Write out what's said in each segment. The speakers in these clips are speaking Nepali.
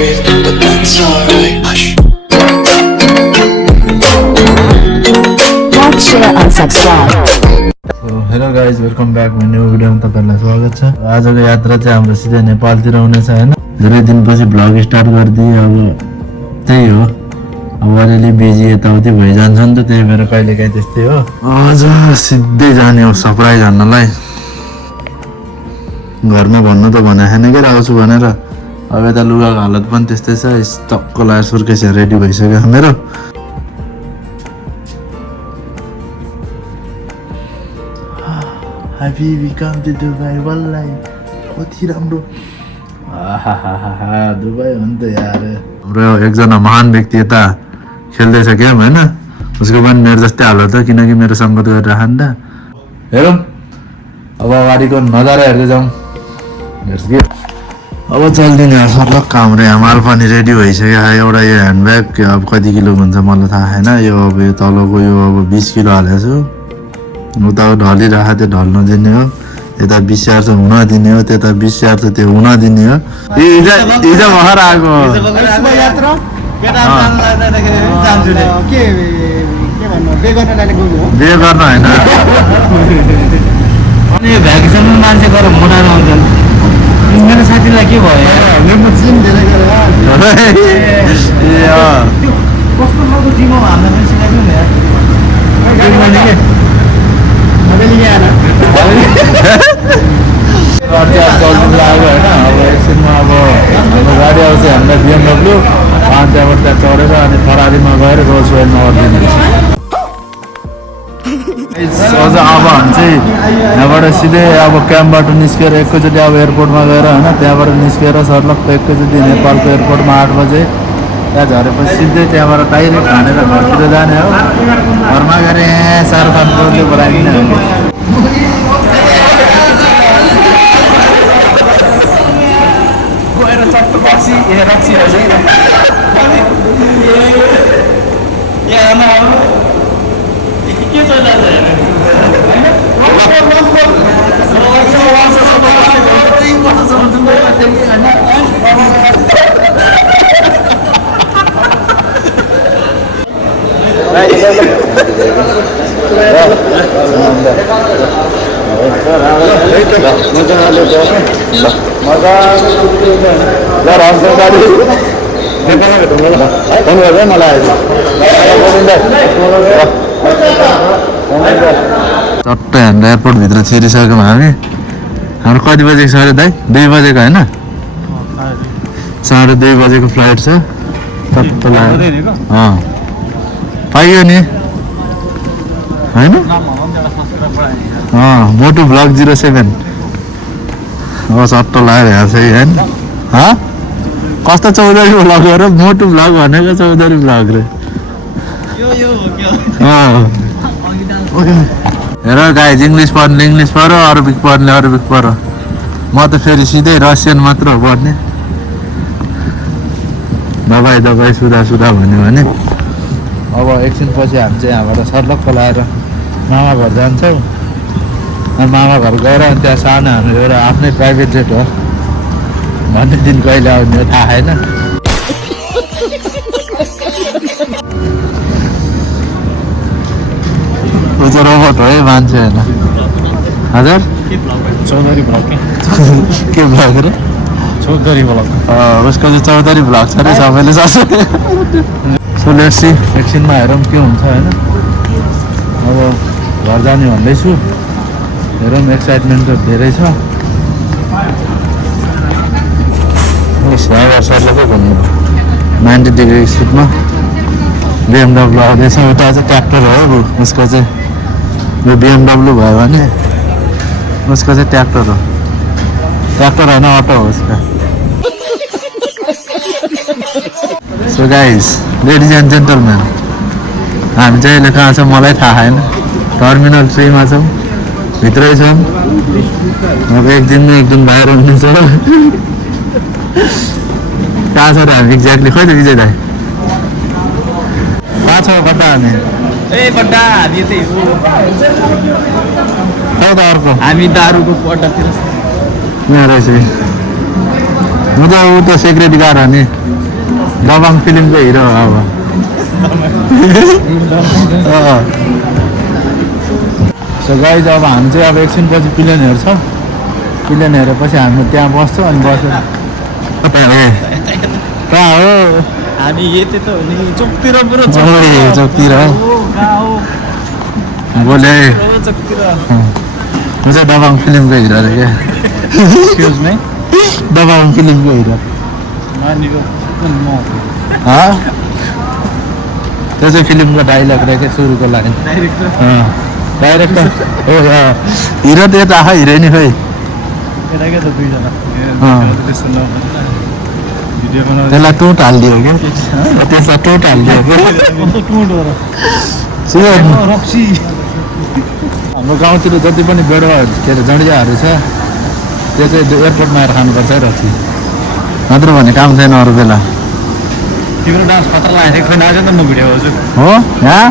breathe, but that's alright. Hush. Like, share and subscribe. Hello guys welcome back new भिडियोमा तपाईँहरूलाई स्वागत छ। आजको यात्रा चाहिँ हाम्रो सिधै नेपालतिर हुनेछ होइन। धेरै दिनपछि भ्लग स्टार्ट गरिदिएँ। अब त्यही हो, अब अलिअलि बिजी यताउति भइजान्छ नि त, त्यही भएर कहिलेकाहीँ त्यस्तै हो। आज सिधै जाने हो सरप्राइज हान्नलाई। घरमा भन्नु त भनेको छैन के आउँछु भनेर। अब यता लुगाको हालत पनि त्यस्तै छ, टक्क लगाएर सुर्केस रेडी भइसक्यो मेरो। Habibi come to Dubai, wallahi कति राम्रो। दुबई हो नि त यार। हाम्रो एकजना महान व्यक्ति यता खेल्दैछ गेम होइन, उसको पनि मेरो जस्तै हालत हो, किनकि मेरो सङ्गत गरिरह नि त। हेरौँ अब अगाडिको नजारा हेर्दै जाउँ। अब चल्दिने सर्लक्क हाम्रो यहाँ माल पनि रेडी भइसक्यो। एउटा यो ह्यान्डब्याग अब कति किलो हुन्छ मलाई थाहा छैन। यो अब यो तलको यो अब 20 किलो हालेको छु। उता ढलिरहेको त्यो ढल्न दिने हो, यता 20 हजार चाहिँ हुन दिने हो, त्यता 20 हजार चाहिँ त्यो हुन दिने हो। हिजो भर्खर आएको बे गर्न होइन। अनि भ्याकेसनमा मान्छे गएर मोटाएर आउँछन्। मेरो साथीलाई के भयो कस्तो खालको जिम हो हामीलाई पनि सिकाइदिनु नि यार। चल्नु लाग्यो होइन। अब एकछिनमा अब हाम्रो गाडी आउँछ हामीलाई BMW, त्यहाँबाट त्यहाँ चढेर अनि फरारीमा गएर रोज वेलमा गरिदिनु। अझ अब हामी चाहिँ यहाँबाट सिधै अब क्याम्पबाट निस्केर एकैचोटि अब एयरपोर्टमा गएर होइन, त्यहाँबाट निस्केर सर्लक्क एकैचोटि नेपालको एयरपोर्टमा 8 बजे त्यहाँ झरेपछि सिधै त्यहाँबाट डाइरेक्ट हानेर घरतिर जाने हो। घरमा गएर शाहरुख खानले बोलाइदिने हो। गएर चट्ट बक्सी रक्सी के चट्ट हाम्रो एयरपोर्टभित्र छिरिसक्यौँ हामी। हाम्रो कति बजेको छ अरे दाइ? 2 बजेको होइन, 2:30 बजेको फ्लाइट छ। टक्क लाग्यो पाइयो नि होइन। मोटु भ्लग 07 अब चट्ट लाग्यो हेर्छ होइन। कस्तो चौधरी भ्लग हो र? मोटु भ्लग भनेको चौधरी भ्लग रे। हेर गाइज, इङ्ग्लिस पढ्ने इङ्ग्लिस पढ, अरबिक पढ्ने अरबिक पढ। म त फेरि सिधै रसियन मात्र हो पढ्ने। दबाई दबाई सुधा सुधा भन्यो भने। अब एकछिन पछि हामी चाहिँ यहाँबाट सर्लक्क लगाएर मामा घर जान्छौँ। मामा घर गएर अनि त्यहाँ सानो हाम्रो एउटा आफ्नै प्राइभेट जेट हो भन्ने दिन कहिले आउने हो थाहा छैन। रोबोट हो है, मान्छे होइन। हजुर चौधरी भ्लग के भ्लग रे? चौधरी भ्लग उसको चाहिँ चौधरी भ्लग छ अरे, सबैले सक्छ। सो लेट्स सी, एकछिनमा हेरौँ के हुन्छ होइन। अब घर जाने भन्दैछु, हेरौँ। एक्साइटमेन्ट त धेरै छ। सर्लक्कै घुम्नु 90 डिग्री स्पिडमा BMW आउँदैछ। उता चाहिँ ट्र्याक्टर हो, उसको चाहिँ यो BMW भयो भने उसको चाहिँ ट्र्याक्टर हो। ट्र्याक्टर होइन, अटो हो उसको। So guys, ladies and gentlemen, हामी चाहिँ अहिले कहाँ छौँ मलाई थाहा छैन। टर्मिनल 3 मा छौँ, भित्रै छौँ। अब एक दिन बाहिर हुनुहुन्छ। कहाँ छ र हामी एक्ज्याक्टली? खै त विजय दाइ कहाँ छ? कता हामी? ए बड्डा हामी त्यही हो। अर्को हामी दारूको पट्टातिर यहाँ रहेछ। म त ऊ त सेक्रेट गार्ड हो नि दबङ फिल्मको हिरो हो अब सो गाइज अब हामी चाहिँ अब एकछिनपछि प्लेन हेर्छ प्लेन हेरेपछि हामी त्यहाँ बस्छौँ अनि बसेर कहाँ हो हामी यति त हो नि चोकतिर पुरो चोकतिर बोले चोकतिर म चाहिँ दबङ फिल्मको हिरो अरे क्या एक्सक्युज मी दबङ फिल्मको हिरो नानीको त्यो चाहिँ फिल्मको डाइलग रहेछ सुरुको लाइन डाइरेक्टर हो हिरो त यता आख हिरोइनी खोइ केटाकै त दुईजना त्यस्तो भिडियो बनाउँदा त्यसलाई टोट हालिदियो क्या त्यसलाई टोट हालिदियो क्या रक्सी हाम्रो गाउँतिर जति पनि बेडवा के अरे जडियाहरू छ त्यो चाहिँ एयरपोर्टमा आएर खानुपर्छ है रक्सी नत्र भने काम छैन अरू बेला तिम्रो डान्स खतरा लागेको खोइ नाच्छ त म भिडियो गर्छु हो यहाँ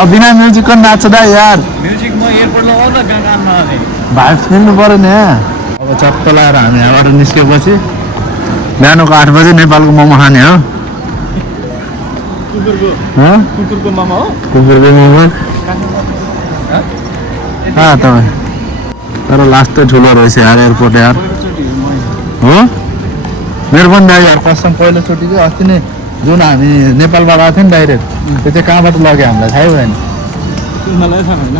अब बिना म्युजिकको नाच्छ दा यार म्युजिक म एयरपोर्टमा आउँदा काम नआउने भाइब्स मिल्नु पऱ्यो नि यहाँ अब चक्क लगाएर हामी यहाँबाट निस्केपछि बिहानको 8 बजे नेपालको मोमो खाने हो कुकुरको मामा हो कुकुरको मोमो तपाईँ तर लास्ट चाहिँ ठुलो रहेछ यार एयरपोर्ट यार हो मेरो पनि दाइ यार कसम पहिलोचोटि चाहिँ अस्ति नै जुन हामी नेपालबाट आएको थियौँ नि डाइरेक्ट त्यो चाहिँ कहाँबाट लग्यो हामीलाई थाहै भएन मलाई थाहा भएन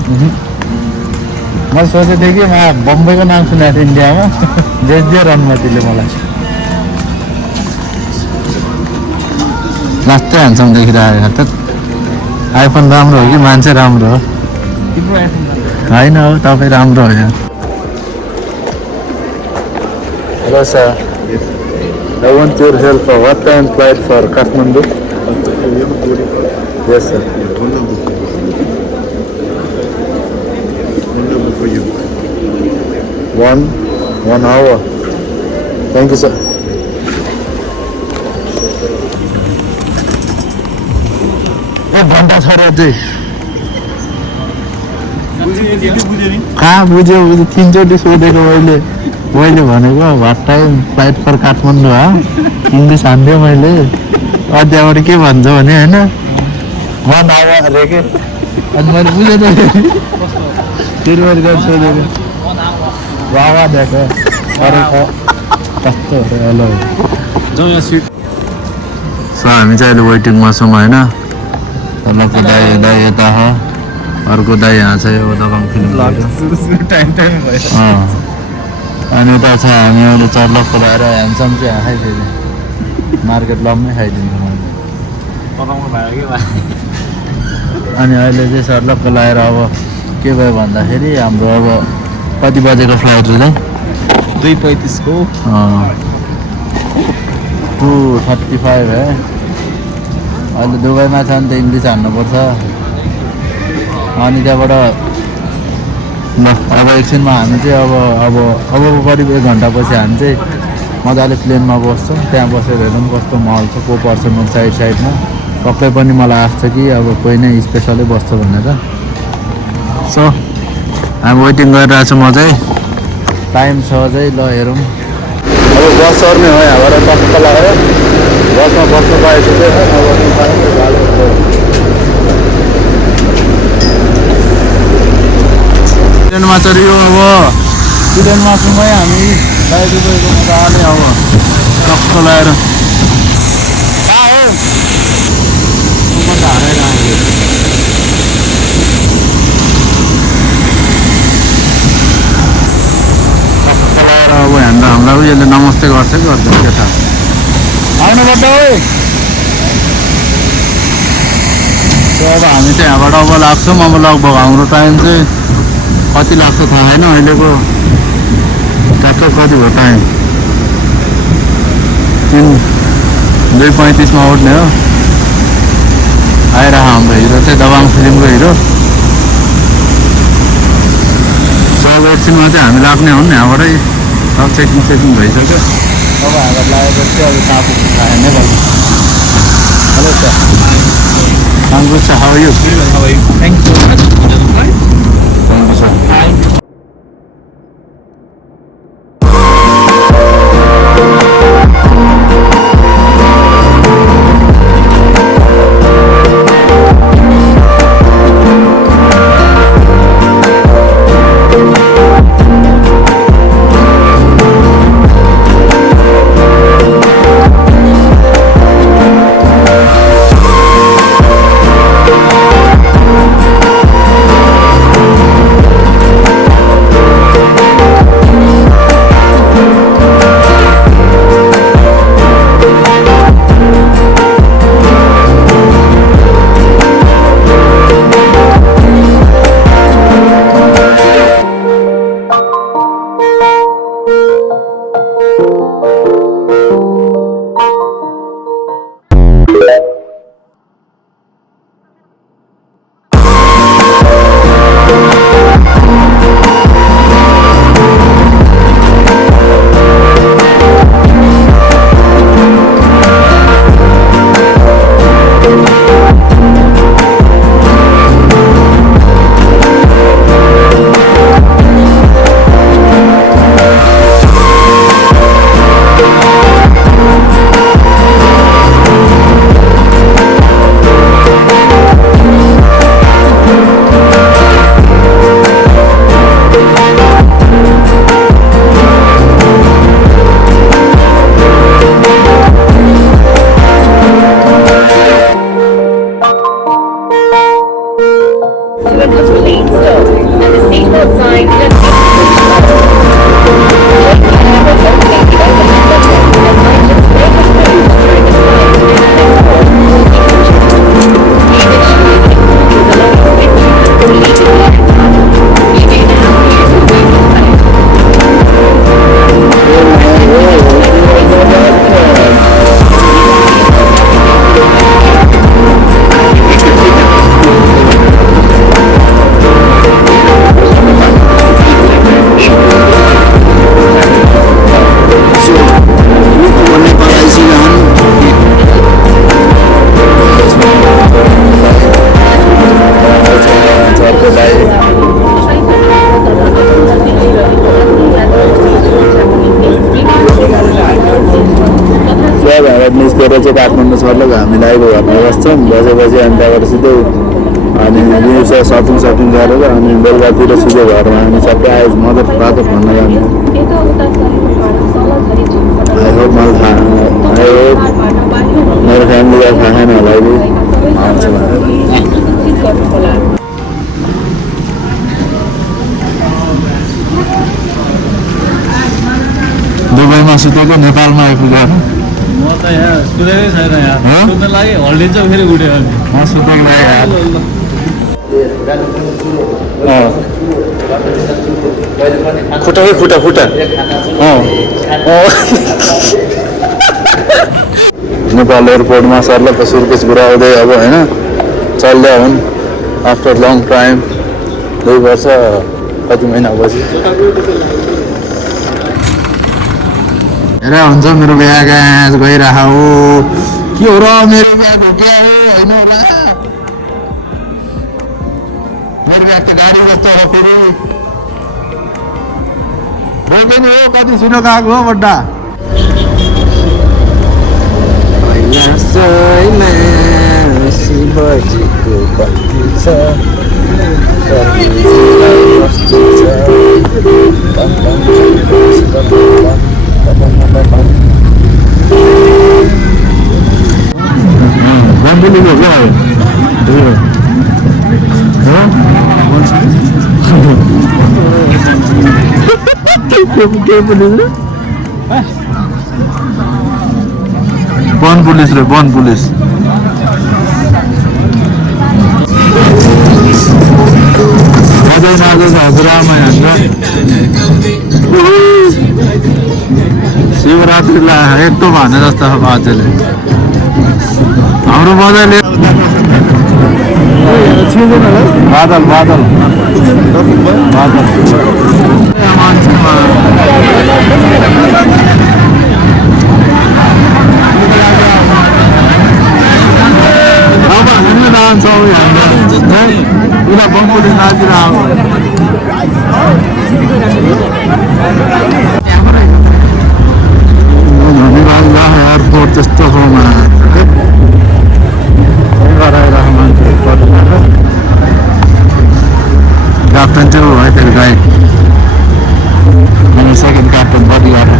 मैले सोचेको थिएँ कि बम्बईको नाम सुनेको थिएँ इन्डियामा जेस दियो रनमतीले मलाई लास्टै ह्यान्डसम देखिरहेको त आइफोन राम्रो हो कि मान्छे राम्रो हो तिम्रो आइफोन होइन हो तपाईँ राम्रो हो यहाँ hello sir I want your help for what time flight for Kathmandu? Yes, sir. For you. 1 hour. Thank you, sir. एक घन्टा छ रे चाहिँ कहाँ बुझ्यो 3 चोटि सोधेको मैले भनेको what time flight for Kathmandu हो इङ्ग्लिस हान्थ्यो मैले अध्ययबाट के भन्छ भने होइन 1 आवर अरे के अनि मैले बुझेँ त फेरि मैले गएर सोधेको वावा दिएको अरे कस्तो हेलो सो हामी चाहिँ अहिले वेटिङमा छौँ होइन तलको दाइ यता हो अर्को दाइ यहाँ छ यो दबङ फिल्म टाइम भयो अनि उता छ हामी अहिले चर्लकको लगाएर ह्यान्डसम चाहिँ खाइदियो मार्केट लममै खाइदिन्छ मैले अनि अहिले चाहिँ सर्लकको लगाएर अब के भयो भन्दाखेरि हाम्रो अब कति बजेको फ्लाइट चाहिँ 2:35 को 2:35 है अहिले दुबईमा छ नि त इङ्ग्लिस हान्नुपर्छ अनि त्यहाँबाट ल अब एकछिनमा हामी चाहिँ अब करिब 1 घन्टापछि हामी चाहिँ मजाले प्लेनमा बस्छौँ त्यहाँ बसेर हेरौँ कस्तो महल छ को पर्छ मेरो साइडमा पक्कै पनि मलाई आएको छ कि अब कोही नै स्पेसलै बस्छ भनेर सो हामी वेटिङ गरिरहेको छु म चाहिँ टाइम छ चाहिँ ल हेरौँ अब बस सर्ने हो यहाँबाट टक्क लगाएर बसमा बस्नु पाएपछि चाहिँ ट्रेनमा चढ्यो अब ट्रेनमा छौँ है हामी बाहिर गएको मजाले अब टक्क लगाएर कहाँ हो अब हामीलाई उयोले नमस्ते गर्छ कि गर्दैन केटा आउनुपर्छ है अब हामी चाहिँ यहाँबाट अब लाग्छौँ अब लगभग हाम्रो टाइम चाहिँ कति लाग्छ थाहा छैन अहिलेको ट्याक्कै कति भयो टाइम 2:35 मा उठ्ने हो आएर हाम्रो हिरो चाहिँ दबङ फिल्मको हिरो सब एकछिनमा चाहिँ हामी लाग्ने हो नि यहाँबाटै सब चेकिङ भइसक्यो अब हामीलाई लागेपछि अब कहाँ पुग्नु थाहा नै गर्नु हेलो सर राम्रो छ how you Thank you so much. Thank you sir Bye. यहाँबाट निस्केर चाहिँ काठमाडौँ सर्लक हामी लाइभ घरमा बस्छौँ बसेपछि अनि त्यहाँबाट सिधै अनि दिउँसो सपिङ गरेर अनि बेलुकातिर सिधै घरमा हामी सबै आयो मदत बाटो भन्न जाने आई होप मलाई थाहा आई होप मेरो फ्यामिलीलाई थाहा छैन होला अहिले आउँछ भनेर दुबईमा सुतेको नेपालमा आइपुग्यो म त यहाँ सुतेकै छैन यहाँ सुत्न लागि हल्डिन्छ फेरि उठ्यो भने म सुतेको खुट्टा खुट्टा नेपाल एयरपोर्टमा सरलाई त सुर्केस घुराउँदै अब होइन चल्दै हुन् आफ्टर लङ टाइम 2 वर्ष कति महिनापछि हेर हुन्छ मेरो बिहा गाँस गइरह हो के हो र मेरो बिहा ढोक्या हो होइन मेरो बिहा त गाडी जस्तो हो फेरि रोकेन हो कति छिटो गएको हो बड्डा शिवजीको बत्ती छ बम्बुलीको क्या वन पुलिस रे वन पुलिस हजुरआमा शिवरात्रिलाई एक भने जस्तो छ बाजेले हाम्रो बजारले बादल बादल बादल मान्छेमा अब हामी जान्छौँ उसलाई बम्पुले नाचेर आएको एयरपोर्ट त्यस्तो ठाउँमा गराइरहेको मान्छे क्याप्टन चाहिँ भयो फेरि गाइड अनि सेकेन्ड क्याप्टन बडी गार्ड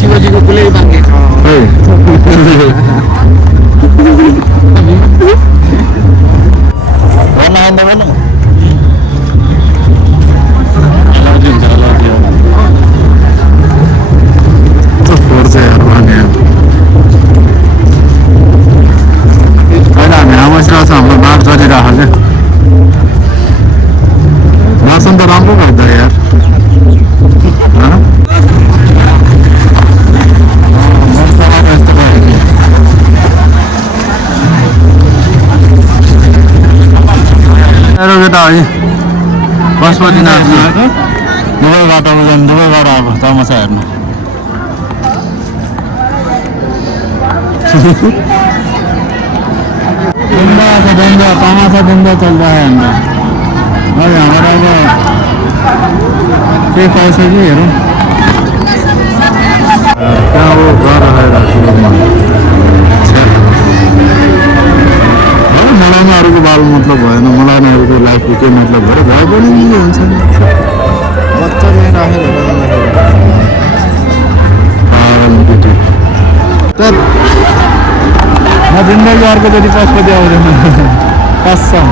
शिवजीको कुलै बाँकी छ हाम्रो बात चलिरहेको मौसम त राम्रो गर्दा यार मेरो केटा है पशुपतिनाथ दुबईबाट जानु दुबईबाट आएको तमासा हेर्नु तमाशा धंधा चल रहा है अंदर और हमारा के पैसे की हेरौँ कहाँ वो घर आएर मलाई नै अरूको बाल मतलब भएन मलाई नै अरूको लाइफको के मतलब भएर भए पनि हुन्छ नि बच्चा लिएर राखेर म जिन्दगी अर्कोचोटि पशुपति आउँदैन कसम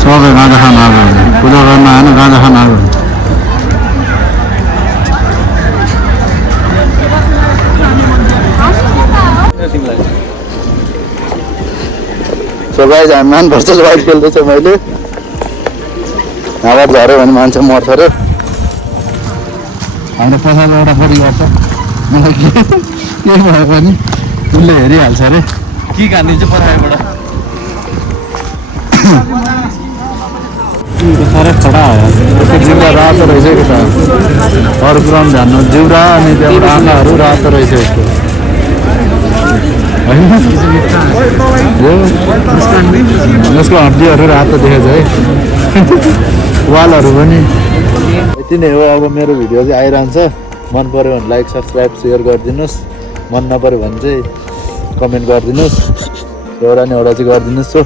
सबै गाँजा खान आएको पूजा गर्न आएन गाँजा खान आएको गाइज हामी मान भर्सेस वाइल्ड खेल्दैछ मैले हावा झऱ्यो भने मान्छे मर्छ अरे हाम्रो पछाडि एउटा परिवार छ मलाई के भयो भने उसले हेरिहाल्छ अरे के खानिदिन्छ पछाडिबाट साह्रै खडा आयो यसको जिउरा रातो रहेछ कि त अरू कुरामा ध्यान जिउरा अनि त्यहाँबाट आँखाहरू रातो रहेछ यसको होइन यसको हड्डीहरू रातो देखेछ है वालहरू पनि यति नै हो अब मेरो भिडियो चाहिँ आइरहन्छ मन पऱ्यो भने लाइक सब्सक्राइब सेयर गरिदिनुहोस् मन नपऱ्यो भने चाहिँ कमेन्ट गरिदिनुहोस् एउटा नि एउटा चाहिँ गरिदिनुहोस् सो